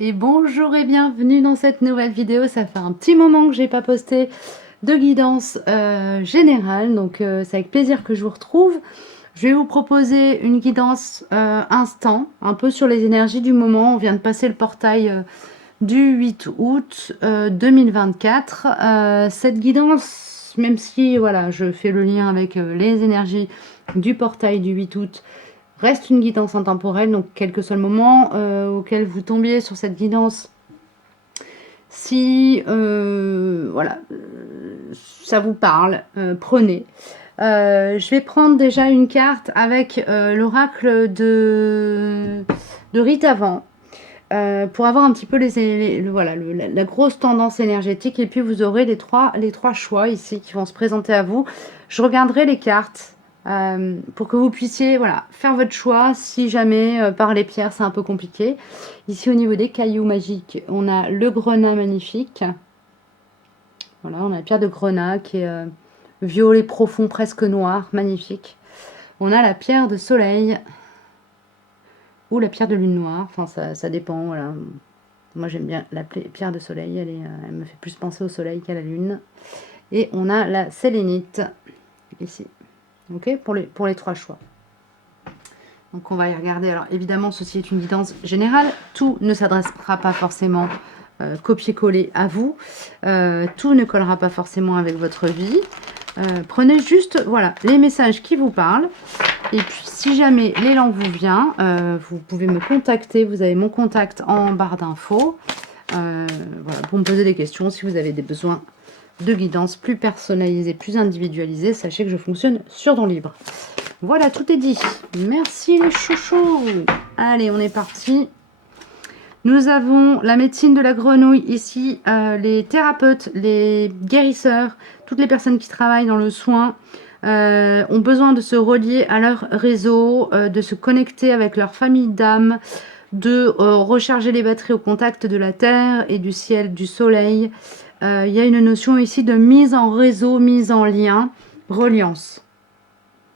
Et bonjour et bienvenue dans cette nouvelle vidéo. Ça fait un petit moment que j'ai pas posté de guidance générale, donc c'est avec plaisir que je vous retrouve. Je vais vous proposer une guidance instant, un peu sur les énergies du moment. On vient de passer le portail du 8 août 2024. Cette guidance, même si voilà, je fais le lien avec les énergies du portail du 8 août, reste une guidance intemporelle, donc quel que soit le moment auquel vous tombiez sur cette guidance, si voilà, ça vous parle, prenez. Je vais prendre déjà une carte avec l'oracle de Rite Avant. Pour avoir un petit peu voilà, la grosse tendance énergétique, et puis vous aurez les trois choix ici qui vont se présenter à vous. Je regarderai les cartes pour que vous puissiez voilà, faire votre choix si jamais par les pierres c'est un peu compliqué. Ici au niveau des cailloux magiques, on a le grenat magnifique. Voilà, on a la pierre de grenat qui est violet profond, presque noir, magnifique. On a la pierre de soleil ou la pierre de lune noire, enfin ça dépend, voilà. Moi j'aime bien la pierre de soleil, elle me fait plus penser au soleil qu'à la lune. Et on a la sélénite ici, ok, pour les trois choix. Donc on va y regarder. Alors évidemment ceci est une guidance générale, tout ne s'adressera pas forcément copier-coller à vous, tout ne collera pas forcément avec votre vie. Prenez juste voilà, les messages qui vous parlent. Et puis, si jamais l'élan vous vient, vous pouvez me contacter. Vous avez mon contact en barre d'infos. Voilà, pour me poser des questions. Si vous avez des besoins de guidance plus personnalisés, plus individualisés, sachez que je fonctionne sur Don Libre. Voilà, tout est dit. Merci les chouchous. Allez, on est parti. Nous avons la médecine de la grenouille ici, les thérapeutes, les guérisseurs, toutes les personnes qui travaillent dans le soin ont besoin de se relier à leur réseau, de se connecter avec leur famille d'âme, de recharger les batteries au contact de la terre et du ciel, du soleil. Il y a une notion ici de mise en réseau, mise en lien, reliance.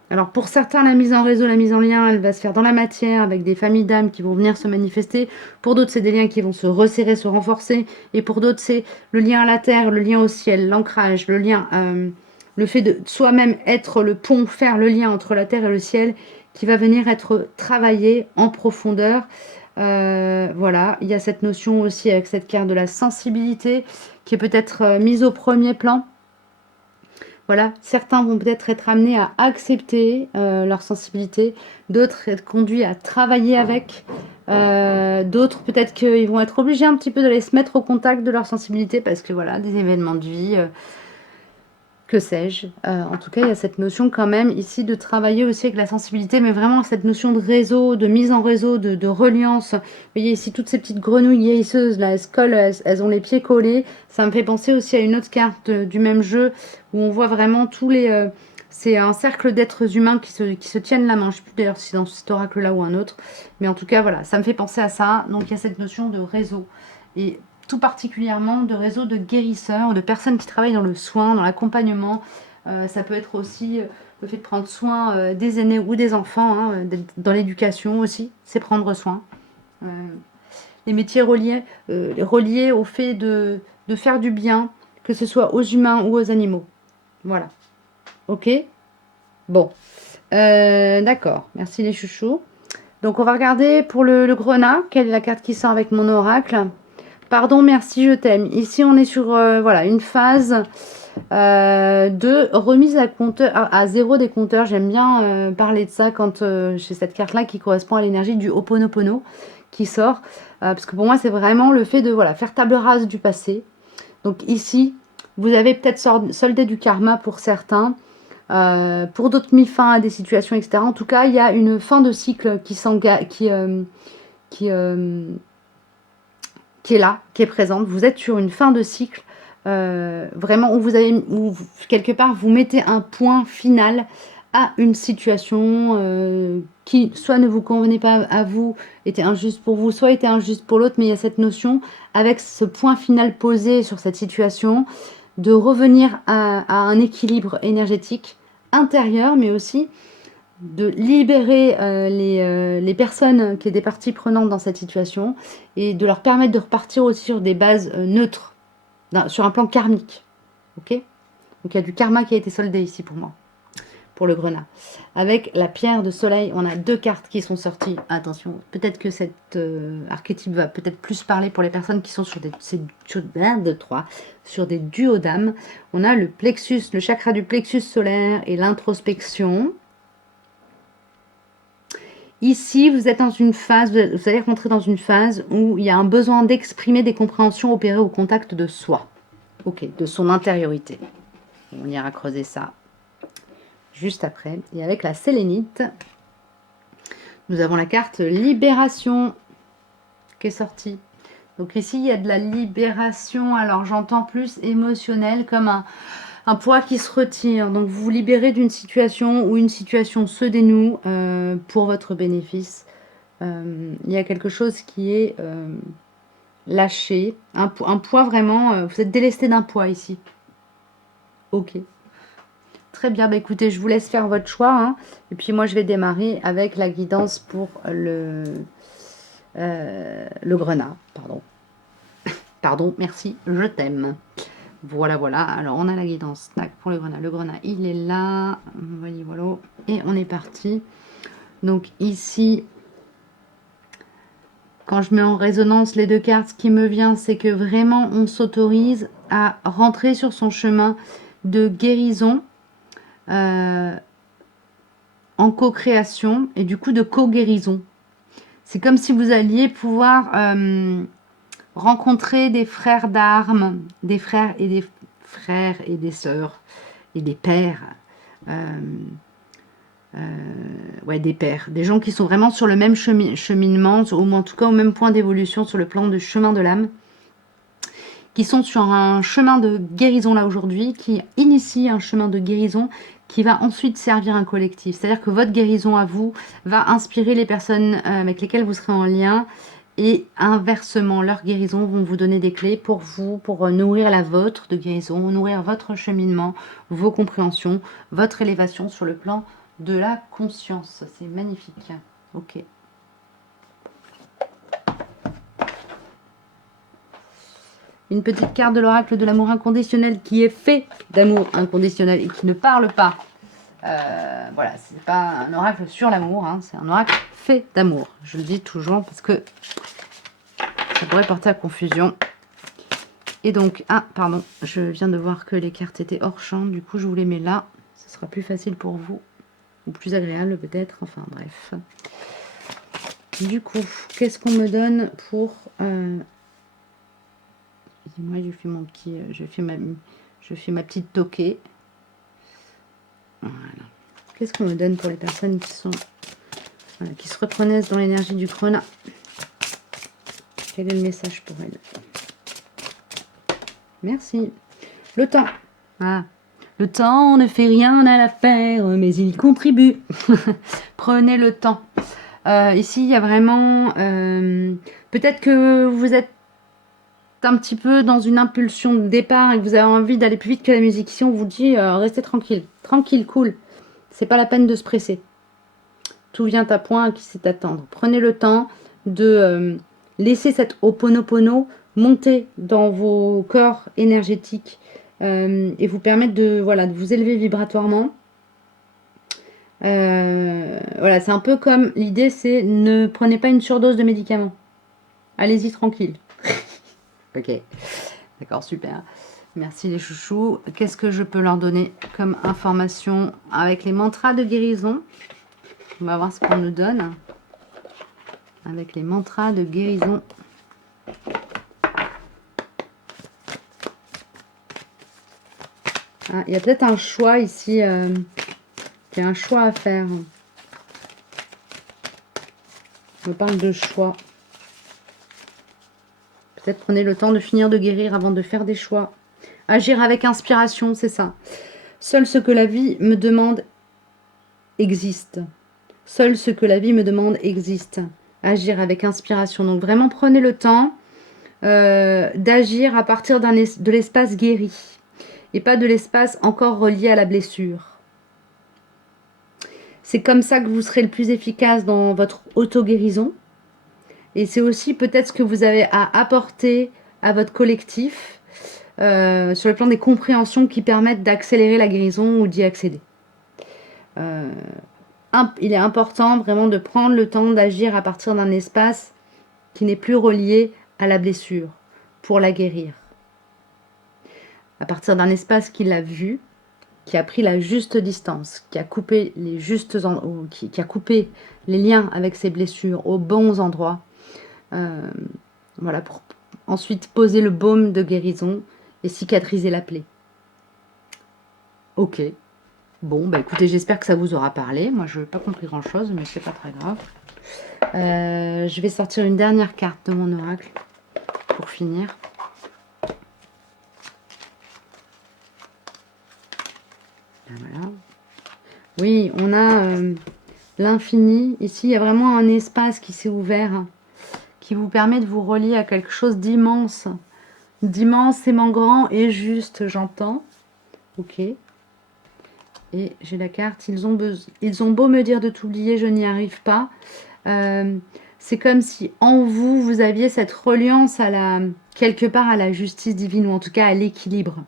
Alors pour certains, la mise en réseau, la mise en lien, elle va se faire dans la matière avec des familles d'âmes qui vont venir se manifester. Pour d'autres, c'est des liens qui vont se resserrer, se renforcer. Et pour d'autres, c'est le lien à la terre, le lien au ciel, l'ancrage, le lien, le fait de soi-même être le pont, faire le lien entre la terre et le ciel qui va venir être travaillé en profondeur. Voilà, il y a cette notion aussi avec cette carte de la sensibilité qui est peut-être mise au premier plan. Voilà, certains vont peut-être être amenés à accepter leur sensibilité, d'autres être conduits à travailler avec, d'autres peut-être qu'ils vont être obligés un petit peu de les se mettre au contact de leur sensibilité parce que voilà, des événements de vie, que sais-je. En tout cas, il y a cette notion quand même ici de travailler aussi avec la sensibilité, mais vraiment cette notion de réseau, de mise en réseau, de reliance. Vous voyez ici toutes ces petites grenouilles guérisseuses, là, elles se collent, elles ont les pieds collés. Ça me fait penser aussi à une autre carte du même jeu où on voit vraiment tous les... c'est un cercle d'êtres humains qui se tiennent la main. Je ne sais plus d'ailleurs si c'est dans cet oracle-là ou un autre. Mais en tout cas, voilà, ça me fait penser à ça. Donc il y a cette notion de réseau. Et tout particulièrement de réseaux de guérisseurs, de personnes qui travaillent dans le soin, dans l'accompagnement. Ça peut être aussi le fait de prendre soin des aînés ou des enfants, hein, dans l'éducation aussi, c'est prendre soin. Les métiers reliés au fait de faire du bien, que ce soit aux humains ou aux animaux. Voilà. Ok. Bon. D'accord. Merci les chouchous. Donc on va regarder pour le grenat, quelle est la carte qui sort avec mon oracle. Pardon, merci, je t'aime. Ici, on est sur voilà, une phase de remise à compteur, à zéro des compteurs. J'aime bien parler de ça quand j'ai cette carte-là qui correspond à l'énergie du Ho'oponopono qui sort. Parce que pour moi, c'est vraiment le fait de voilà, faire table rase du passé. Donc ici, vous avez peut-être soldé du karma pour certains. Pour d'autres, mis fin à des situations, etc. En tout cas, il y a une fin de cycle qui est là, qui est présente. Vous êtes sur une fin de cycle, vraiment où quelque part vous mettez un point final à une situation qui soit ne vous convenait pas à vous, était injuste pour vous, soit était injuste pour l'autre, mais il y a cette notion, avec ce point final posé sur cette situation, de revenir à un équilibre énergétique intérieur, mais aussi de libérer les personnes qui étaient parties prenantes dans cette situation et de leur permettre de repartir aussi sur des bases neutres, sur un plan karmique. Ok? Donc il y a du karma qui a été soldé ici pour moi, pour le grenat. Avec la pierre de soleil, on a 2 cartes qui sont sorties. Attention, peut-être que cet archétype va peut-être plus parler pour les personnes qui sont sur des duodames. On a le plexus, le chakra du plexus solaire et l'introspection. Ici, vous êtes dans une phase, vous allez rentrer dans une phase où il y a un besoin d'exprimer des compréhensions opérées au contact de soi. Ok, de son intériorité. On ira creuser ça juste après. Et avec la sélénite, nous avons la carte Libération qui est sortie. Donc ici, il y a de la libération. Alors, j'entends plus émotionnel, comme un poids qui se retire. Donc, vous vous libérez d'une situation où une situation se dénoue pour votre bénéfice. Il y a quelque chose qui est lâché. Un poids vraiment... vous êtes délesté d'un poids ici. Ok. Très bien. Bah, écoutez, je vous laisse faire votre choix. Hein. Et puis, moi, je vais démarrer avec la guidance pour le grenat. Pardon. Pardon, merci, je t'aime. Voilà, voilà. Alors, on a la guidance. Tac, pour le grenat. Le grenat, il est là. Voilà, voilà. Et on est parti. Donc, ici, quand je mets en résonance les 2 cartes, ce qui me vient, c'est que vraiment, on s'autorise à rentrer sur son chemin de guérison en co-création et du coup de co-guérison. C'est comme si vous alliez pouvoir rencontrer des frères d'armes, des frères et des sœurs et des pères. Ouais, des pères, des gens qui sont vraiment sur le même cheminement, ou en tout cas au même point d'évolution sur le plan de chemin de l'âme, qui sont sur un chemin de guérison là aujourd'hui, qui initie un chemin de guérison qui va ensuite servir un collectif. C'est-à-dire que votre guérison à vous va inspirer les personnes avec lesquelles vous serez en lien, et inversement, leur guérison vont vous donner des clés pour vous, pour nourrir la vôtre de guérison, nourrir votre cheminement, vos compréhensions, votre élévation sur le plan de la conscience. C'est magnifique. Ok. Une petite carte de l'oracle de l'amour inconditionnel qui est fait d'amour inconditionnel et qui ne parle pas. Voilà, c'est pas un oracle sur l'amour, hein, c'est un oracle fait d'amour. Je le dis toujours parce que ça pourrait porter à confusion. Et donc, ah, pardon, je viens de voir que les cartes étaient hors champ, du coup je vous les mets là. Ce sera plus facile pour vous, ou plus agréable peut-être, enfin bref. Du coup, qu'est-ce qu'on me donne pour... Excusez-moi, je fais mon petit... je fais ma petite toquée. Voilà. Qu'est-ce qu'on me donne pour les personnes qui sont... Voilà, qui se reconnaissent dans l'énergie du grenat? Quel est le message pour elles? Merci. Le temps. Ah. Le temps ne fait rien à l'affaire, mais il contribue. Prenez le temps. Ici, il y a vraiment... peut-être que vous êtes un petit peu dans une impulsion de départ et que vous avez envie d'aller plus vite que la musique. Ici, on vous dit, restez tranquille. Tranquille, cool. C'est pas la peine de se presser. Tout vient à point à qui sait attendre. Prenez le temps de laisser cette Ho'oponopono monter dans vos corps énergétiques et vous permettre de, voilà, de vous élever vibratoirement. Voilà, c'est un peu comme l'idée, c'est ne prenez pas une surdose de médicaments. Allez-y tranquille. Ok, d'accord, super. Merci les chouchous. Qu'est-ce que je peux leur donner comme information avec les mantras de guérison? On va voir ce qu'on nous donne avec les mantras de guérison. Ah, il y a peut-être un choix ici. Il y a un choix à faire. On me parle de choix. Peut-être prenez le temps de finir de guérir avant de faire des choix. Agir avec inspiration, c'est ça. Seul ce que la vie me demande existe. Seul ce que la vie me demande existe. Agir avec inspiration. Donc vraiment prenez le temps d'agir à partir de l'espace guéri et pas de l'espace encore relié à la blessure. C'est comme ça que vous serez le plus efficace dans votre auto-guérison. Et c'est aussi peut-être ce que vous avez à apporter à votre collectif sur le plan des compréhensions qui permettent d'accélérer la guérison ou d'y accéder. Il est important vraiment de prendre le temps d'agir à partir d'un espace qui n'est plus relié à la blessure pour la guérir. À partir d'un espace qui l'a vu, qui a pris la juste distance, qui a coupé les qui a coupé les liens avec ses blessures aux bons endroits. Voilà, pour ensuite poser le baume de guérison et cicatriser la plaie. Ok. Bon, bah écoutez, j'espère que ça vous aura parlé. Moi, je n'ai pas compris grand-chose, mais c'est pas très grave. Je vais sortir une dernière carte de mon oracle pour finir. Voilà. Oui, on a l'infini. Ici, il y a vraiment un espace qui s'est ouvert, qui vous permet de vous relier à quelque chose d'immense. D'immensément grand et juste, j'entends. Ok. Et j'ai la carte, ils ont beau me dire de t'oublier, je n'y arrive pas. C'est comme si en vous, vous aviez cette reliance quelque part à la justice divine, ou en tout cas à l'équilibre.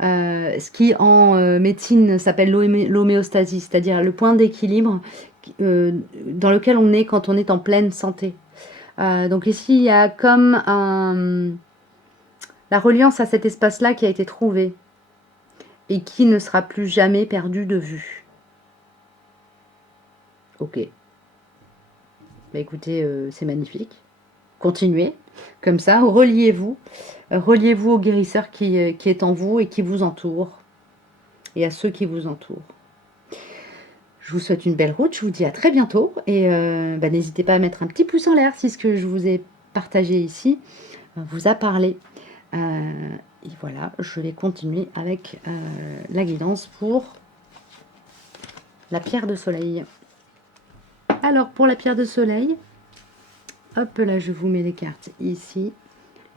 Ce qui en médecine s'appelle l'homéostasie, c'est-à-dire le point d'équilibre dans lequel on est quand on est en pleine santé. Donc ici, il y a comme la reliance à cet espace-là qui a été trouvée et qui ne sera plus jamais perdu de vue. Ok. Bah écoutez, c'est magnifique. Continuez comme ça, reliez-vous au guérisseur qui est en vous et qui vous entoure, et à ceux qui vous entourent. Je vous souhaite une belle route, je vous dis à très bientôt, et n'hésitez pas à mettre un petit pouce en l'air si ce que je vous ai partagé ici vous a parlé. Et voilà, je vais continuer avec la guidance pour la pierre de soleil. Alors, pour la pierre de soleil, hop là, je vous mets les cartes ici.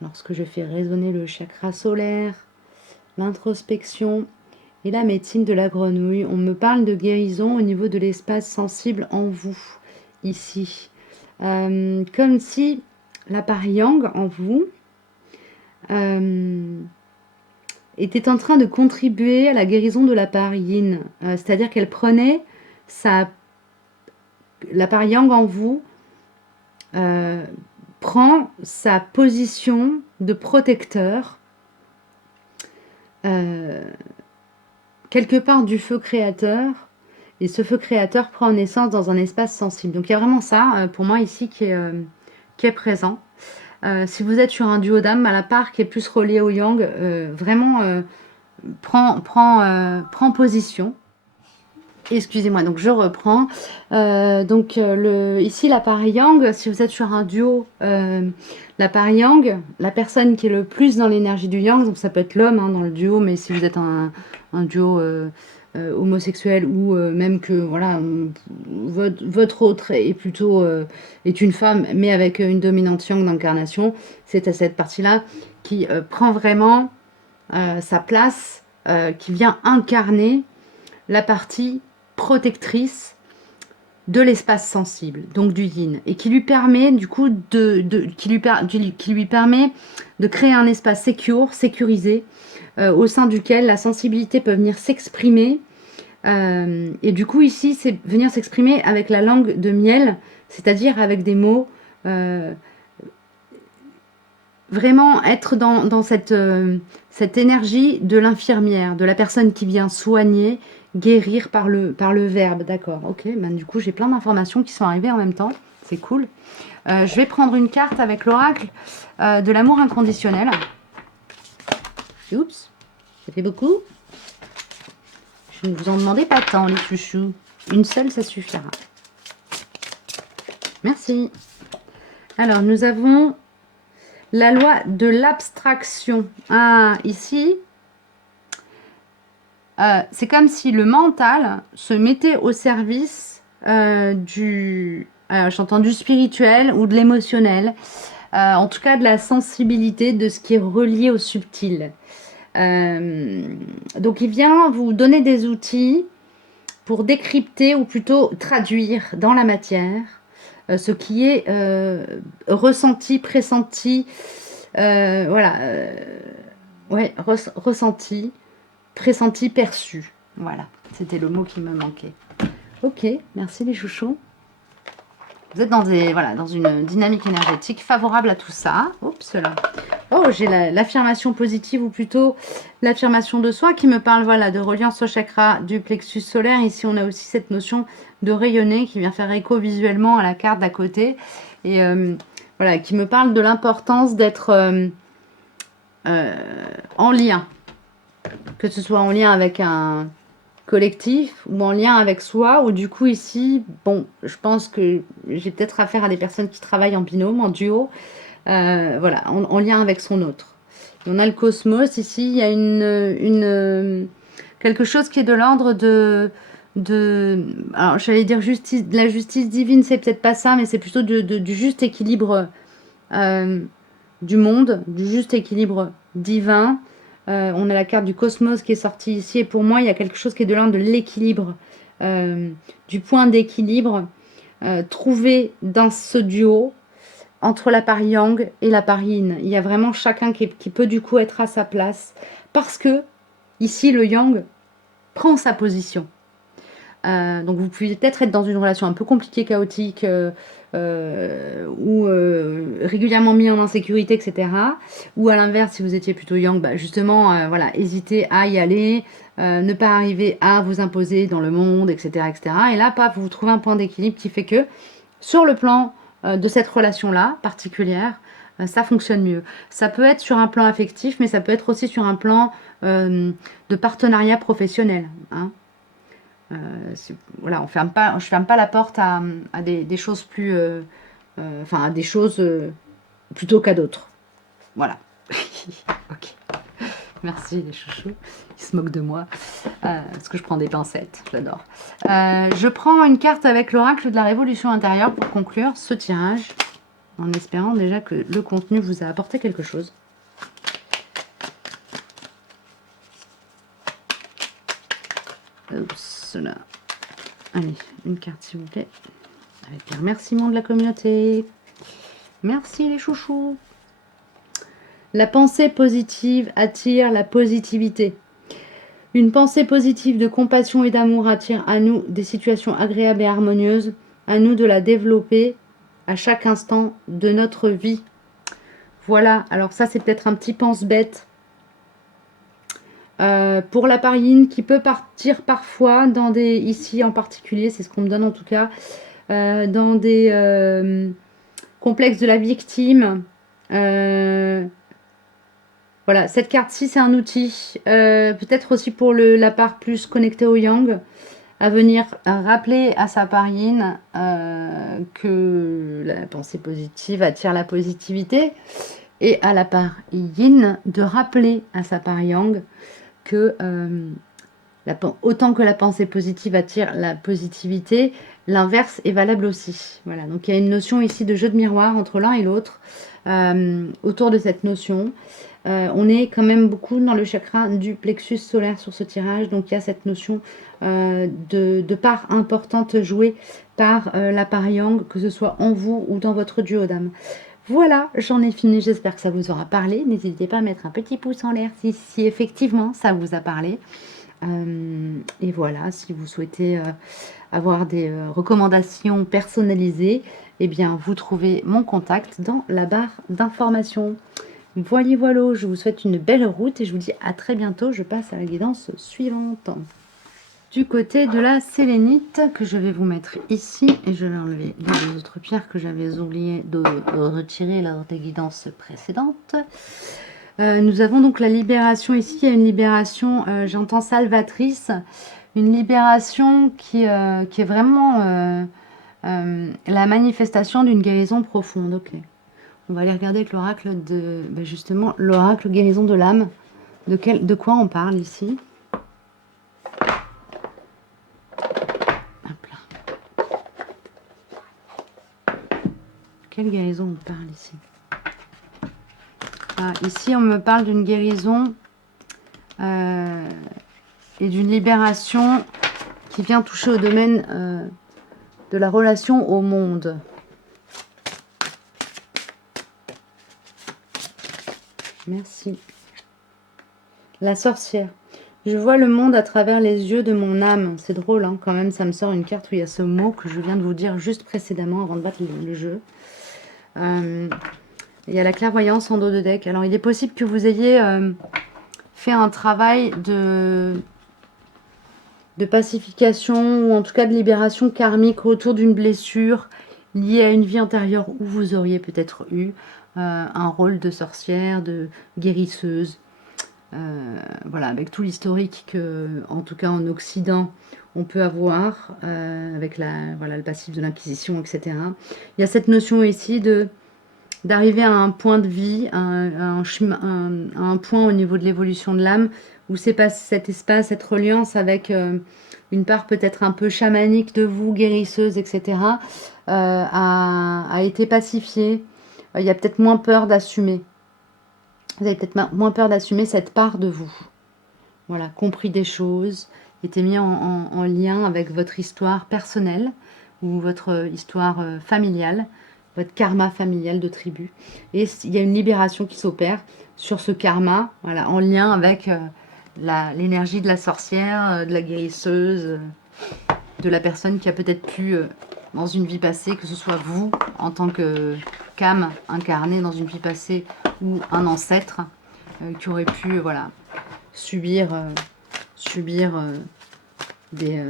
Lorsque je fais résonner le chakra solaire, l'introspection et la médecine de la grenouille, on me parle de guérison au niveau de l'espace sensible en vous, ici. Comme si la part yang en vous était en train de contribuer à la guérison de la part yin. C'est-à-dire qu'elle prenait la part yang en vous prend sa position de protecteur quelque part du feu créateur, et ce feu créateur prend naissance dans un espace sensible. Donc il y a vraiment ça pour moi ici qui est présent. Si vous êtes sur un duo d'âme, la part qui est plus reliée au yang vraiment prend position. Excusez-moi, donc je reprends. Ici, la part yang, si vous êtes sur un duo, la part yang, la personne qui est le plus dans l'énergie du yang, donc ça peut être l'homme dans le duo, mais si vous êtes un duo homosexuel ou même que voilà, votre autre est une femme, mais avec une dominante yang d'incarnation, c'est à cette partie-là qui prend vraiment sa place, qui vient incarner la partie protectrice de l'espace sensible, donc du yin, et qui lui permet du coup qui lui permet de créer un espace sécurisé au sein duquel la sensibilité peut venir s'exprimer, et du coup ici c'est venir s'exprimer avec la langue de miel, c'est-à-dire avec des mots vraiment être dans cette énergie de l'infirmière, de la personne qui vient soigner, guérir par le verbe. D'accord, ok. Du coup, j'ai plein d'informations qui sont arrivées en même temps. C'est cool. Je vais prendre une carte avec l'oracle de l'amour inconditionnel. Oups, ça fait beaucoup. Je ne vous en demandais pas tant, les chouchous. Une seule, ça suffira. Merci. Alors, nous avons la loi de l'abstraction. Ah, ici, c'est comme si le mental se mettait au service j'entends du spirituel ou de l'émotionnel, en tout cas de la sensibilité, de ce qui est relié au subtil. Donc il vient vous donner des outils pour décrypter ou plutôt traduire dans la matière ce qui est ressenti, pressenti, voilà, ouais, ressenti, pressenti, perçu. Voilà, c'était le mot qui me manquait. Ok, merci les chouchous. Vous êtes dans, voilà, dans une dynamique énergétique favorable à tout ça. Oups là. Oh, j'ai l'affirmation positive ou plutôt l'affirmation de soi qui me parle voilà, de reliance au chakra du plexus solaire. Ici, on a aussi cette notion de rayonner qui vient faire écho visuellement à la carte d'à côté. Et voilà, qui me parle de l'importance d'être en lien. Que ce soit en lien avec un collectif ou en lien avec soi, ou du coup ici, bon, je pense que j'ai peut-être affaire à des personnes qui travaillent en binôme, en duo, voilà, en lien avec son autre. Et on a le cosmos ici, il y a quelque chose qui est de l'ordre alors j'allais dire justice, de la justice divine, c'est peut-être pas ça, mais c'est plutôt du juste équilibre du monde, du juste équilibre divin. On a la carte du cosmos qui est sortie ici. Et pour moi, il y a quelque chose qui est de l'ordre de l'équilibre, du point d'équilibre trouvé dans ce duo entre la part yang et la part yin. Il y a vraiment chacun qui peut du coup être à sa place. Parce que ici, le yang prend sa position. Donc vous pouvez peut-être être dans une relation un peu compliquée, chaotique, ou régulièrement mis en insécurité, etc. Ou à l'inverse, si vous étiez plutôt yang, bah justement, voilà, hésiter à y aller, ne pas arriver à vous imposer dans le monde, etc. etc. Et là, paf, vous trouvez un point d'équilibre qui fait que, sur le plan de cette relation-là particulière, ça fonctionne mieux. Ça peut être sur un plan affectif, mais ça peut être aussi sur un plan de partenariat professionnel, hein. Voilà, je ferme pas la porte à des choses plus, enfin à des choses plutôt qu'à d'autres. Voilà. Ok. Merci les chouchous. Ils se moquent de moi parce que je prends des pincettes. J'adore. Je prends une carte avec l'oracle de la révolution intérieure pour conclure ce tirage, en espérant déjà que le contenu vous a apporté quelque chose. Oups, là. Allez, une carte s'il vous plaît. Avec les remerciements de la communauté. Merci les chouchous. La pensée positive attire la positivité. Une pensée positive de compassion et d'amour attire à nous des situations agréables et harmonieuses. À nous de la développer à chaque instant de notre vie. Voilà, alors ça c'est peut-être un petit pense-bête. Pour la parine qui peut partir parfois dans des, ici en particulier, c'est ce qu'on me donne en tout cas, dans des complexes de la victime. Voilà, cette carte-ci, c'est un outil, peut-être aussi pour la part plus connectée au yang, à venir rappeler à sa part yin que la pensée positive attire la positivité, et à la part yin de rappeler à sa part yang que autant que la pensée positive attire la positivité, l'inverse est valable aussi. Voilà, donc il y a une notion ici de jeu de miroir entre l'un et l'autre autour de cette notion. On est quand même beaucoup dans le chakra du plexus solaire sur ce tirage, donc il y a cette notion de part importante jouée par la part yang, que ce soit en vous ou dans votre duo d'âme. Voilà, j'en ai fini, j'espère que ça vous aura parlé. N'hésitez pas à mettre un petit pouce en l'air si effectivement ça vous a parlé. Et voilà, si vous souhaitez avoir des recommandations personnalisées, eh bien vous trouvez mon contact dans la barre d'informations. Voilà, voilà, je vous souhaite une belle route et je vous dis à très bientôt. Je passe à la guidance suivante. Du côté de la sélénite, que je vais vous mettre ici, et je vais enlever les deux autres pierres que j'avais oublié de retirer lors des guidances précédentes. Nous avons donc la libération ici. Il y a une libération, j'entends salvatrice, une libération qui est vraiment la manifestation d'une guérison profonde. Ok. On va aller regarder avec l'oracle de, justement, l'oracle guérison de l'âme. De quoi on parle ici? Hop là. Quelle guérison on parle ici? Ah, ici, on me parle d'une guérison et d'une libération qui vient toucher au domaine de la relation au monde. Merci. La sorcière. Je vois le monde à travers les yeux de mon âme. C'est drôle, hein, quand même, ça me sort une carte où il y a ce mot que je viens de vous dire juste précédemment avant de battre le jeu. Il y a la clairvoyance en dos de deck. Alors, il est possible que vous ayez fait un travail de pacification ou en tout cas de libération karmique autour d'une blessure liée à une vie antérieure où vous auriez peut-être eu un rôle de sorcière, de guérisseuse. Voilà, avec tout l'historique que, en tout cas en Occident, on peut avoir avec voilà, le passif de l'Inquisition, etc. Il y a cette notion ici d'arriver à un point de vie, à un point au niveau de l'évolution de l'âme, où c'est pas cet espace, cette reliance avec une part peut-être un peu chamanique de vous, guérisseuse, etc., a été pacifiée. Il y a peut-être moins peur d'assumer. Vous avez peut-être moins peur d'assumer cette part de vous. Voilà, compris des choses, était mis en lien avec votre histoire personnelle ou votre histoire familiale, votre karma familial de tribu. Et il y a une libération qui s'opère sur ce karma, voilà, en lien avec l'énergie de la sorcière, de la guérisseuse, de la personne qui a peut-être pu, dans une vie passée, que ce soit vous, en tant que qu'âme incarnée dans une vie passée, ou un ancêtre qui aurait pu voilà, subir des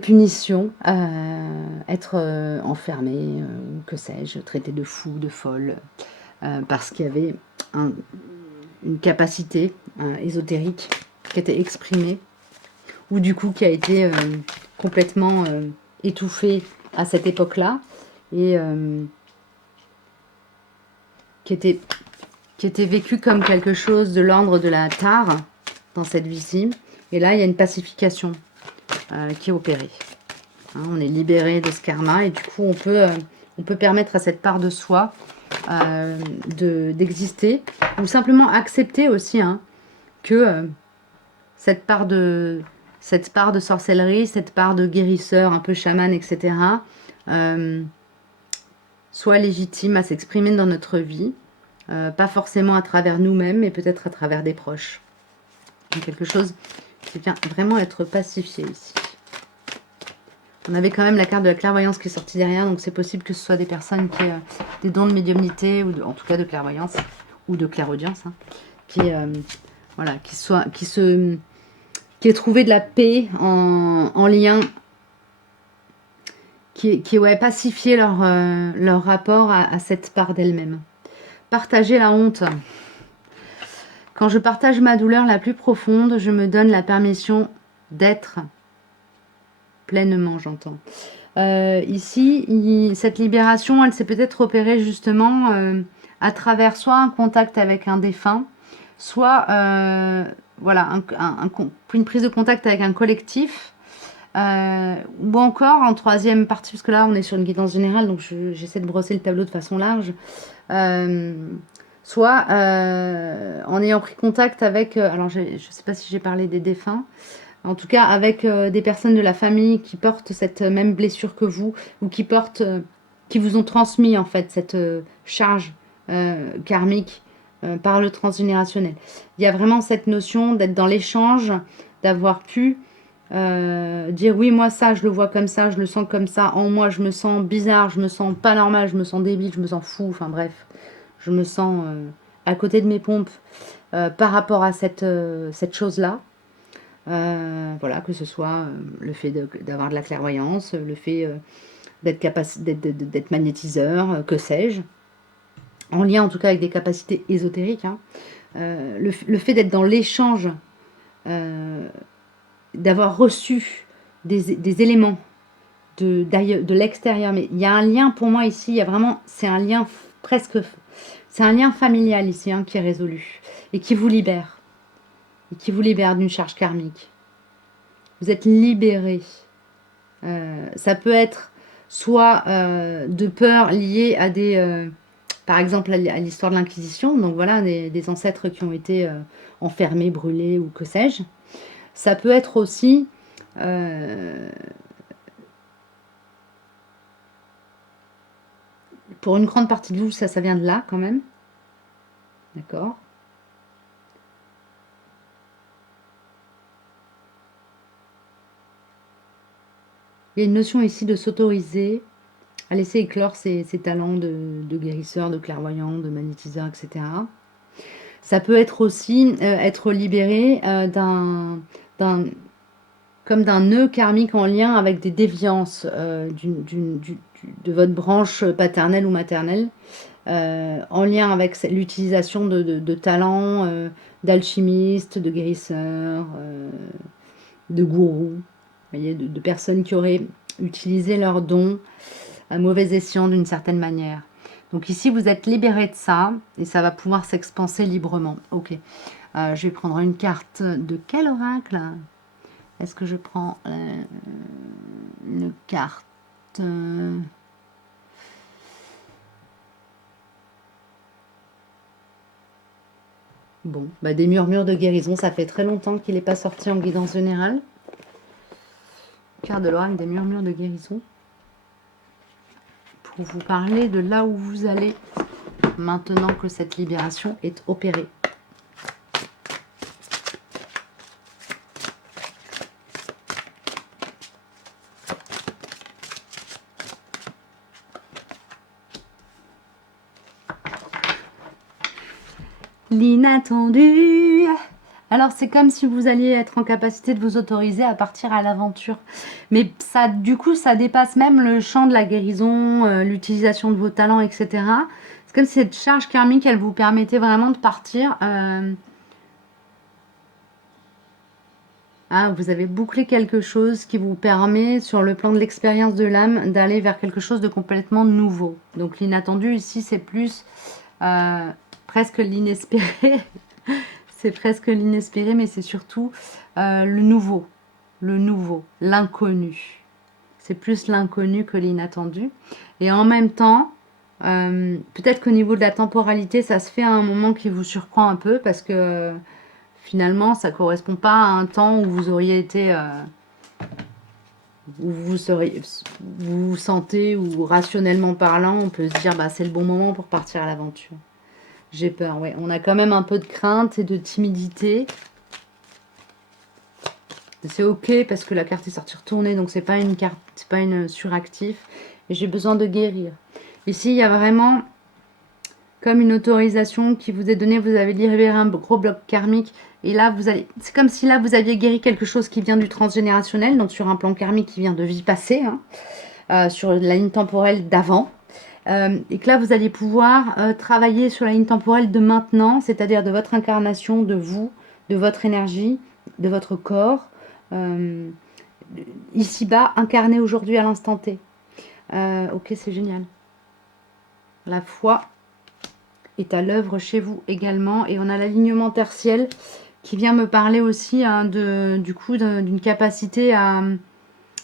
punitions, être enfermé, ou que sais-je, traité de fou, de folle, parce qu'il y avait une capacité ésotérique qui était exprimée, ou du coup qui a été complètement étouffée à cette époque-là, et qui était vécu comme quelque chose de l'ordre de la tare dans cette vie-ci. Et là, il y a une pacification qui est opérée. Hein, on est libéré de ce karma et du coup, on peut permettre à cette part de soi d'exister ou simplement accepter aussi que cette part de sorcellerie, cette part de guérisseur, un peu chaman, etc., soit légitime à s'exprimer dans notre vie. Pas forcément à travers nous-mêmes, mais peut-être à travers des proches. Donc quelque chose qui vient vraiment être pacifié ici. On avait quand même la carte de la clairvoyance qui est sortie derrière, donc c'est possible que ce soit des personnes qui aient des dons de médiumnité, ou en tout cas de clairvoyance, ou de clairaudience, qui aient trouvé de la paix en lien, qui aient pacifié leur rapport à cette part d'elle-même. Partager la honte. Quand je partage ma douleur la plus profonde, je me donne la permission d'être pleinement, j'entends. Ici, cette libération, elle s'est peut-être opérée justement à travers soit un contact avec un défunt, soit voilà, une prise de contact avec un collectif, ou encore en troisième partie, parce que là on est sur une guidance générale, donc j'essaie de brosser le tableau de façon large, soit en ayant pris contact avec, alors je ne sais pas si j'ai parlé des défunts, en tout cas avec des personnes de la famille qui portent cette même blessure que vous, ou qui vous ont transmis en fait cette charge karmique par le transgénérationnel. Il y a vraiment cette notion d'être dans l'échange, d'avoir pu dire oui, moi ça je le vois comme ça, je le sens comme ça, en moi je me sens bizarre, je me sens pas normal, je me sens débile, je me sens fou, enfin bref, je me sens à côté de mes pompes par rapport à cette chose-là. Voilà, que ce soit le fait d'avoir de la clairvoyance, le fait d'être magnétiseur, que sais-je, en lien en tout cas avec des capacités ésotériques, le fait d'être dans l'échange, d'avoir reçu des éléments de l'extérieur, mais il y a un lien pour moi ici, il y a vraiment, c'est un lien familial ici qui est résolu et qui vous libère d'une charge karmique. Vous êtes libéré. Ça peut être soit de peur liée à par exemple à l'histoire de l'Inquisition, donc voilà, des ancêtres qui ont été enfermés, brûlés ou que sais-je. Ça peut être aussi pour une grande partie de vous, ça vient de là quand même. D'accord? Il y a une notion ici de s'autoriser à laisser éclore ses talents de guérisseur, de clairvoyant, de magnétiseur, etc. Ça peut être aussi être libéré comme d'un nœud karmique en lien avec des déviances de votre branche paternelle ou maternelle, en lien avec l'utilisation de talents d'alchimistes, de guérisseurs, de gourous, vous voyez, de personnes qui auraient utilisé leurs dons à mauvais escient d'une certaine manière. Donc ici, vous êtes libéré de ça et ça va pouvoir s'expanser librement. Ok. Je vais prendre une carte de quel oracle? Est-ce que je prends une carte Bon, bah des murmures de guérison, ça fait très longtemps qu'il n'est pas sorti en guidance générale. Carte de l'oracle des murmures de guérison. Pour vous parler de là où vous allez maintenant que cette libération est opérée. L'inattendu. Alors c'est comme si vous alliez être en capacité de vous autoriser à partir à l'aventure. Mais ça, du coup, ça dépasse même le champ de la guérison, l'utilisation de vos talents, etc. C'est comme si cette charge karmique, elle vous permettait vraiment de partir. Vous avez bouclé quelque chose qui vous permet, sur le plan de l'expérience de l'âme, d'aller vers quelque chose de complètement nouveau. Donc l'inattendu ici, c'est plus presque l'inespéré. C'est presque l'inespéré, mais c'est surtout le nouveau, l'inconnu. C'est plus l'inconnu que l'inattendu. Et en même temps, peut-être qu'au niveau de la temporalité, ça se fait à un moment qui vous surprend un peu, parce que finalement, ça ne correspond pas à un temps où vous auriez été... où vous vous sentez, ou rationnellement parlant, on peut se dire, bah, c'est le bon moment pour partir à l'aventure. J'ai peur, ouais. On a quand même un peu de crainte et de timidité. C'est ok parce que la carte est sortie retournée, donc c'est pas une carte, c'est pas une suractif. Et j'ai besoin de guérir. Ici, il y a vraiment comme une autorisation qui vous est donnée. Vous avez libéré un gros bloc karmique. Et là, c'est comme si là, vous aviez guéri quelque chose qui vient du transgénérationnel, donc sur un plan karmique qui vient de vie passée, sur la ligne temporelle d'avant. Et que là, vous allez pouvoir travailler sur la ligne temporelle de maintenant, c'est-à-dire de votre incarnation, de vous, de votre énergie, de votre corps, ici-bas, incarné aujourd'hui à l'instant T. Ok, c'est génial. La foi est à l'œuvre chez vous également. Et on a l'alignement tertiel qui vient me parler aussi du coup d'une capacité à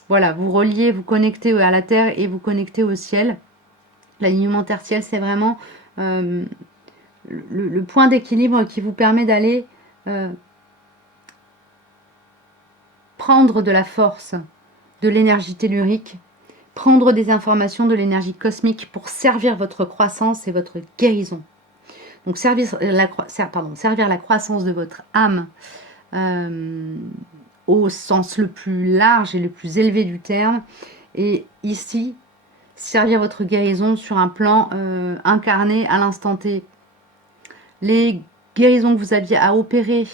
voilà, vous relier, vous connecter à la terre et vous connecter au ciel. L'alignement tertiel, c'est vraiment le point d'équilibre qui vous permet d'aller prendre de la force, de l'énergie tellurique, prendre des informations de l'énergie cosmique pour servir votre croissance et votre guérison. Donc servir la croissance de votre âme au sens le plus large et le plus élevé du terme. Et ici, servir votre guérison sur un plan incarné à l'instant T. Les guérisons que vous aviez à opérer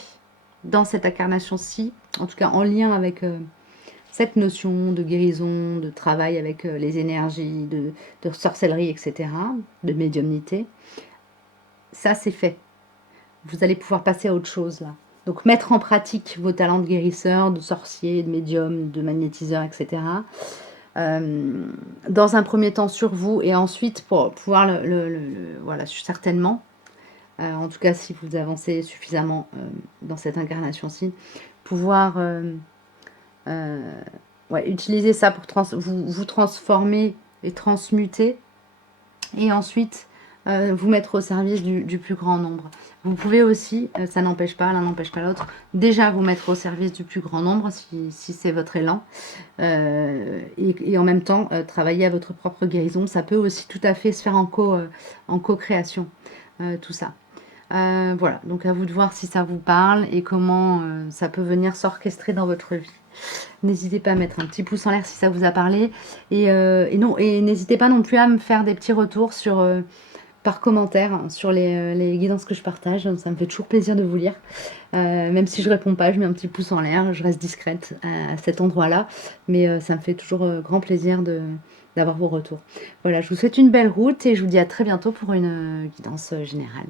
dans cette incarnation-ci, en tout cas en lien avec cette notion de guérison, de travail avec les énergies, de sorcellerie, etc., de médiumnité, ça c'est fait. Vous allez pouvoir passer à autre chose là. Donc mettre en pratique vos talents de guérisseur, de sorcier, de médium, de magnétiseur, etc. Dans un premier temps sur vous et ensuite pour pouvoir voilà, certainement, en tout cas si vous avancez suffisamment dans cette incarnation-ci, pouvoir utiliser ça pour vous transformer et transmuter et ensuite vous mettre au service du plus grand nombre. Vous pouvez aussi, ça n'empêche pas, l'un n'empêche pas l'autre, déjà vous mettre au service du plus grand nombre si c'est votre élan. Et en même temps, travailler à votre propre guérison. Ça peut aussi tout à fait se faire en co-création, tout ça. Voilà, donc à vous de voir si ça vous parle et comment ça peut venir s'orchestrer dans votre vie. N'hésitez pas à mettre un petit pouce en l'air si ça vous a parlé. Et n'hésitez pas non plus à me faire des petits retours par commentaire sur les guidances que je partage. Ça me fait toujours plaisir de vous lire. Même si je réponds pas, je mets un petit pouce en l'air. Je reste discrète à cet endroit-là. Mais ça me fait toujours grand plaisir d'avoir vos retours. Voilà, je vous souhaite une belle route et je vous dis à très bientôt pour une guidance générale.